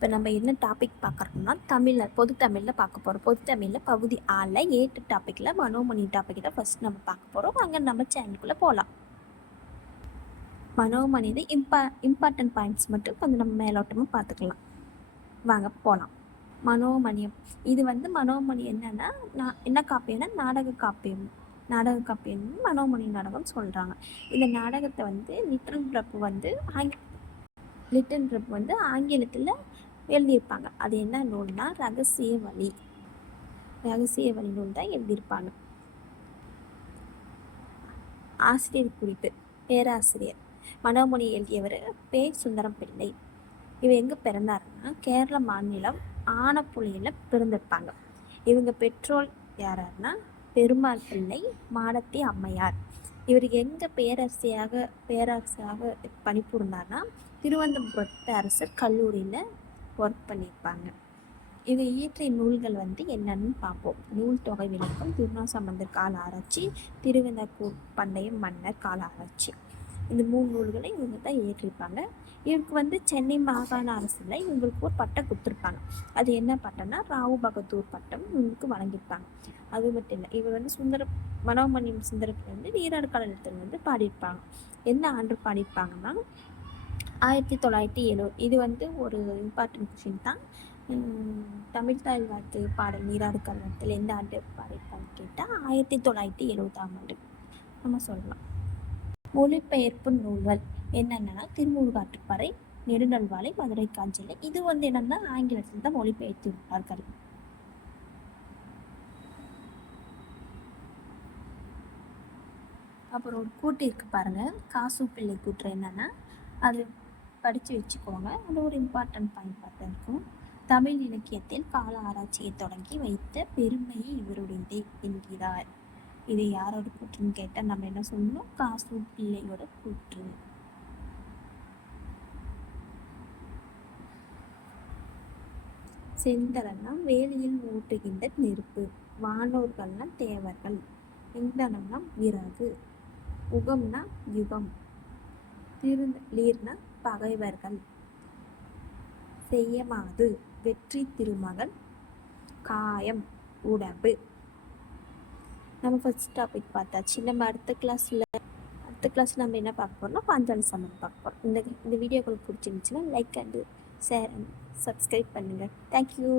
இப்போ நம்ம என்ன டாபிக் பார்க்குறோம்னா தமிழில் பொது தமிழில் பார்க்க போகிறோம். பொது தமிழில் பகுதி 6ல் 8 டாப்பிக்கில் மனோமணி டாபிக் தான் ஃபஸ்ட் நம்ம பார்க்க போகிறோம். அங்கே நம்ம சேனலுக்குள்ளே போகலாம். மனோமணியில் இம்பார்ட்டன்ட் பாயிண்ட்ஸ் மட்டும் கொஞ்சம் நம்ம மேலோட்டமாக பார்த்துக்கலாம். வாங்க போகலாம். மனோமணியம் இது மனோமணி என்னென்னா என்ன காப்பியம்னா நாடக காப்பியம். நாடக காப்பியம் மனோமணி நாடகம் சொல்கிறாங்க. இந்த நாடகத்தை லிட்டில் பிரபு ஆங்கிலத்தில் எழுதியிருப்பாங்க. அது என்ன நூல்னா ரகசிய வழி நூல் தான் எழுதியிருப்பாங்க. ஆசிரியர் குறிப்பு. பேராசிரியர் மனோமணி எழுதியவர் பே. சுந்தரம் பிள்ளை. இவர் எங்கே பிறந்தாருன்னா கேரள மாநிலம் ஆனப்புலியில் பிறந்திருப்பாங்க. இவங்க பெற்றோர் யாராருன்னா பெருமாள் பிள்ளை, மாடத்தி அம்மையார். இவர் எங்கே பேராசிரியாக பணிபுரிந்தார்னா திருவனந்தபுரத்து அரசர் கல்லூரியில் ஒர்க் பண்ணியிருப்பாங்க. இவங்க இயற்றிய நூல்கள் என்னன்னு பார்ப்போம். நூல் தொகை விளக்கம், திருஞானசம்பந்தர் கால ஆராய்ச்சி, திருவிதாங்கூர் பண்டைய மன்னர் கால ஆராய்ச்சி. இந்த 3 நூல்களை இவங்க தான் இயற்றிருப்பாங்க. இவருக்கு சென்னை மாகாண அரசில் இவங்களுக்கு ஒரு பட்டம் கொடுத்துருப்பாங்க. அது என்ன பட்டம்னா ராவ் பகதூர் பட்டம் இவங்களுக்கு வழங்கியிருப்பாங்க. அது மட்டும் இல்லை, இவர் மனோமணியம் சுந்தரத்தில் நீராடு கடலத்தில் பாடியிருப்பாங்க. என்ன ஆண்டு பாடியிருப்பாங்கன்னா 1970. இது ஒரு இம்பார்ட்டன்ட் கொஷின் தான். தமிழ் தாய் வாழ்த்து பாடல் நீராடு கடலத்தில் எந்த ஆண்டு பாடியிருப்பாங்கன்னு கேட்டால் 1970ஆம் ஆண்டு நம்ம சொல்லலாம். மொழிபெயர்ப்பு நூல்கள் என்னென்னா திருமுருகாற்றுப்படை, நெடுநல்வாடை, மதுரை காஞ்சிலை. இது என்னன்னா ஆங்கிலத்தில் தான் மொழிபெயர்த்திருப்பார்கள். அப்புறம் ஒரு கூட்டு இருக்கு பாருங்க, காசு பிள்ளை கூற்று. என்னன்னா அது படித்து வச்சுக்கோங்க. அது ஒரு இம்பார்ட்டன்ட் பாயிண்ட் பார்த்து இருக்கும். தமிழ் இலக்கியத்தில் கால ஆராய்ச்சியை தொடங்கி வைத்த பெருமையை இவருடையதே என்கிறார். இது யாரோட கூற்றுன்னு கேட்டால் நம்ம என்ன சொல்லணும்? காசு பிள்ளையோட கூற்று. செந்தரன்னா வேலியில் ஊட்டுகின்ற நெருப்பு, வானோர்கள்னா தேவர்கள், இந்தனம்னா விறகு, உகம்னா யுகம், திருநீர்னா பகைவர்கள், செய்யமாது வெற்றி திருமகள், காயம் உடம்பு. நம்ம ஃபர்ஸ்ட் டாபிக் பார்த்தாச்சு. நம்ம அடுத்த கிளாஸ் நம்ம என்ன பார்க்க போறோம்னா பாஞ்சாலி சம்பந்தம் பார்க்க போறோம். இந்த வீடியோ உங்களுக்கு பிடிச்சிருந்துச்சுன்னா like and share and subscribe பண்ணுங்க. தேங்க்யூ.